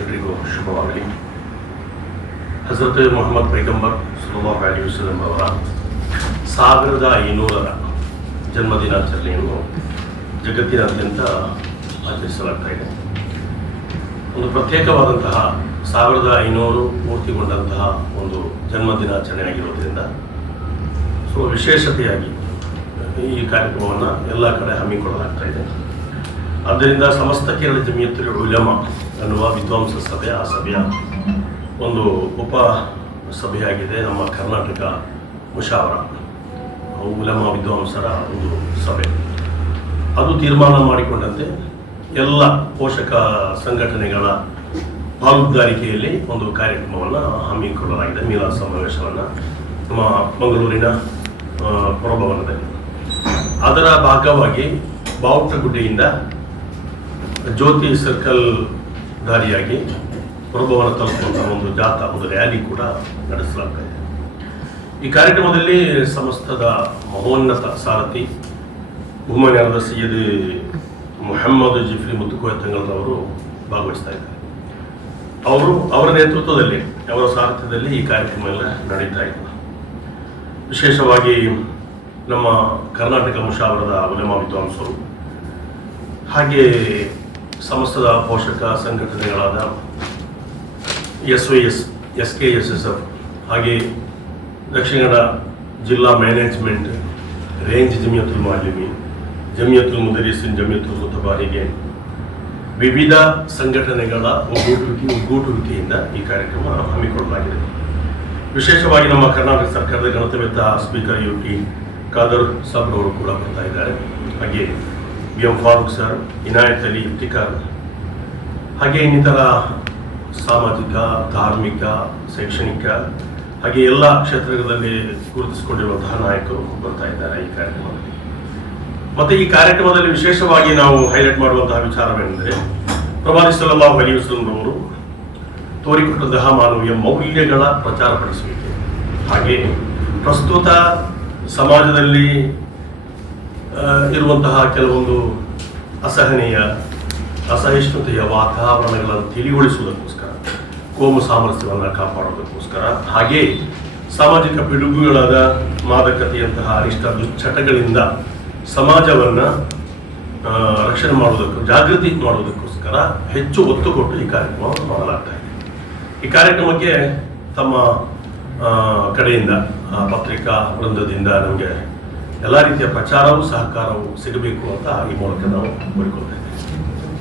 ಎಲ್ರಿಗೂ ಶುಭವಾಗಲಿ. ಹಜರತ್ ಮೊಹಮ್ಮದ್ ಪೈಗಂಬರ್ ಸುಲ್ಲಾಹ್ ಅಲಿ ವಸಲಂ ಅವರ ಸಾವಿರದ ಐನೂರರ ಜನ್ಮದಿನಾಚರಣೆಯನ್ನು ಜಗತ್ತಿನಾದ್ಯಂತ ಆಚರಿಸಲಾಗ್ತಾ ಇದೆ. ಒಂದು ಪ್ರತ್ಯೇಕವಾದಂತಹ ಸಾವಿರದ ಐನೂರು ಪೂರ್ತಿಗೊಂಡಂತಹ ಒಂದು ಜನ್ಮದಿನಾಚರಣೆ ಆಗಿರೋದ್ರಿಂದ ಸೊ, ವಿಶೇಷತೆಯಾಗಿ ಈ ಕಾರ್ಯಕ್ರಮವನ್ನು ಎಲ್ಲ ಕಡೆ ಹಮ್ಮಿಕೊಳ್ಳಲಾಗ್ತಾ ಇದೆ. ಆದ್ದರಿಂದ ಸಮಸ್ತ ಕೇರಳ ಜಮಿಯತ್ತುಲ್ ಉಲಮ ಅನ್ನುವ ವಿದ್ವಾಂಸ ಸಭೆ, ಆ ಸಭೆಯ ಒಂದು ಉಪ ಸಭೆಯಾಗಿದೆ ನಮ್ಮ ಕರ್ನಾಟಕ ಮುಷಾವರ ಉಲಮ ವಿದ್ವಾಂಸರ ಒಂದು ಸಭೆ. ಅದು ತೀರ್ಮಾನ ಮಾಡಿಕೊಂಡಂತೆ ಎಲ್ಲ ಪೋಷಕ ಸಂಘಟನೆಗಳ ಪಾಲುದಾರಿಕೆಯಲ್ಲಿ ಒಂದು ಕಾರ್ಯಕ್ರಮವನ್ನು ಹಮ್ಮಿಕೊಳ್ಳಲಾಗಿದೆ, ಮೀಲಾ ಸಮಾವೇಶವನ್ನು ನಮ್ಮ ಮಂಗಳೂರಿನ ಪುರಭವನದಲ್ಲಿ. ಅದರ ಭಾಗವಾಗಿ ಬಾವುಟಗುಡ್ಡೆಯಿಂದ ಜ್ಯೋತಿ ಸರ್ಕಲ್ ದಾರಿಯಾಗಿ ಪುರಭವನ ತಲುಪುವಂತಹ ಒಂದು ಜಾಥಾ, ಒಂದು ರ್ಯಾಲಿ ಕೂಡ ನಡೆಸಲಾಗ್ತಾ ಇದೆ. ಈ ಕಾರ್ಯಕ್ರಮದಲ್ಲಿ ಸಮಸ್ತದ ಮಹೋನ್ನತ ಸಾರಥಿ, ಬಹುಮಾನ್ಯರಾದ ಸೈಯದ್ ಮೊಹಮ್ಮದ್ ಜಿಫ್ರಿ ಮುತ್ತುಕೋಯ ತಂಗಲ್ರವರು ಭಾಗವಹಿಸ್ತಾ ಇದ್ದಾರೆ. ಅವರು ಅವರ ನೇತೃತ್ವದಲ್ಲಿ, ಅವರ ಸಾರಥ್ಯದಲ್ಲಿ ಈ ಕಾರ್ಯಕ್ರಮ ಎಲ್ಲ ನಡೀತಾ ಇದೆ. ವಿಶೇಷವಾಗಿ ನಮ್ಮ ಕರ್ನಾಟಕ ಮುಷಾವರದ ಉಲಮಾ ವಿದ್ವಾಂಸರು ಹಾಗೆ ಸಮಸ್ತದ ಪೋಷಕ ಸಂಘಟನೆಗಳಾದ S Y S S K S S F ಹಾಗೆ ದಕ್ಷಿಣ ಕನ್ನಡ ಜಿಲ್ಲಾ ಮ್ಯಾನೇಜ್ಮೆಂಟ್ ರೇಂಜ್ ಜಮಿಯತುಲ್ ಮಾಲಿಮಿ ಜಮಿಯತುಲ್ ಮುದರಿಸಿನ್ ಜಮಿಯತುಲ್ ಮುತಬಾರಿಗೆ ವಿವಿಧ ಸಂಘಟನೆಗಳ ಒಗ್ಗೂಟುವಿಕೆ, ಒಗ್ಗೂಟುವಿಕೆಯಿಂದ ಈ ಕಾರ್ಯಕ್ರಮ ಹಮ್ಮಿಕೊಳ್ಳಲಾಗಿದೆ. ವಿಶೇಷವಾಗಿ ನಮ್ಮ ಕರ್ನಾಟಕ ಸರ್ಕಾರದ ಗಣತವೆತ್ತ ಸ್ಪೀಕರ್ ಯು ಟಿ ಖಾದರ್ ಸಾಬ್ರವರು ಕೂಡ ಬರ್ತಾ ಇದ್ದಾರೆ. ಹಾಗೆ ಎಂ ಫಾರೂಕ್ ಸರ್ ಇನಾಯತ್ ಅಲಿ ಇಫ್ತಿಕಾರ್ ಹಾಗೆ ಇನ್ನಿತರ ಸಾಮಾಜಿಕ, ಧಾರ್ಮಿಕ, ಶೈಕ್ಷಣಿಕ, ಹಾಗೆ ಎಲ್ಲ ಕ್ಷೇತ್ರಗಳಲ್ಲಿ ಗುರುತಿಸಿಕೊಂಡಿರುವಂತಹ ನಾಯಕರು ಬರ್ತಾ ಇದ್ದಾರೆ ಈ ಕಾರ್ಯಕ್ರಮದಲ್ಲಿ. ಮತ್ತೆ ಈ ಕಾರ್ಯಕ್ರಮದಲ್ಲಿ ವಿಶೇಷವಾಗಿ ನಾವು ಹೈಲೈಟ್ ಮಾಡುವಂತಹ ವಿಚಾರವೇನೆಂದರೆ ಪ್ರವಾದಿ ಸಲಹಾ ಅಲೈಹಿ ವಸಲ್ಲಂ ರವರು ತೋರಿಕೊಟ್ಟಂತಹ ಮಾನವೀಯ ಮೌಲ್ಯಗಳ ಪ್ರಚಾರಪಡಿಸುವಿಕೆ ಹಾಗೆ ಪ್ರಸ್ತುತ ಸಮಾಜದಲ್ಲಿ ಇರುವಂತಹ ಕೆಲವೊಂದು ಅಸಹನೀಯ, ಅಸಹಿಷ್ಣುತೆಯ ವಾತಾವರಣಗಳನ್ನು ತಿಳಿಗೊಳಿಸುವುದಕ್ಕೋಸ್ಕರ, ಕೋಮು ಸಾಮರಸ್ಯವನ್ನು ಕಾಪಾಡೋದಕ್ಕೋಸ್ಕರ ಹಾಗೆ ಸಾಮಾಜಿಕ ಪಿಡುಗುಗಳಾದ ಮಾದಕತೆಯಂತಹ ಅರಿಷ್ಟ ದುಶ್ಚಟಗಳಿಂದ ಸಮಾಜವನ್ನು ರಕ್ಷಣೆ ಮಾಡುವುದಕ್ಕೂ, ಜಾಗೃತಿ ಮಾಡುವುದಕ್ಕೋಸ್ಕರ ಹೆಚ್ಚು ಒತ್ತು ಕೊಟ್ಟು ಈ ಕಾರ್ಯಕ್ರಮವನ್ನು ಮಾಡಲಾಗ್ತಾ ಇದೆ. ಈ ಕಾರ್ಯಕ್ರಮಕ್ಕೆ ತಮ್ಮ ಕಡೆಯಿಂದ ಪತ್ರಿಕಾ ವೃಂದದಿಂದ ನಮಗೆ ಎಲ್ಲ ರೀತಿಯ ಪ್ರಚಾರವೂ ಸಹಕಾರವೂ ಸಿಗಬೇಕು ಅಂತ ಈ ಮೂಲಕ ನಾವು ಕೋರಿಕೊಳ್ತಾ ಇದ್ದೇವೆ.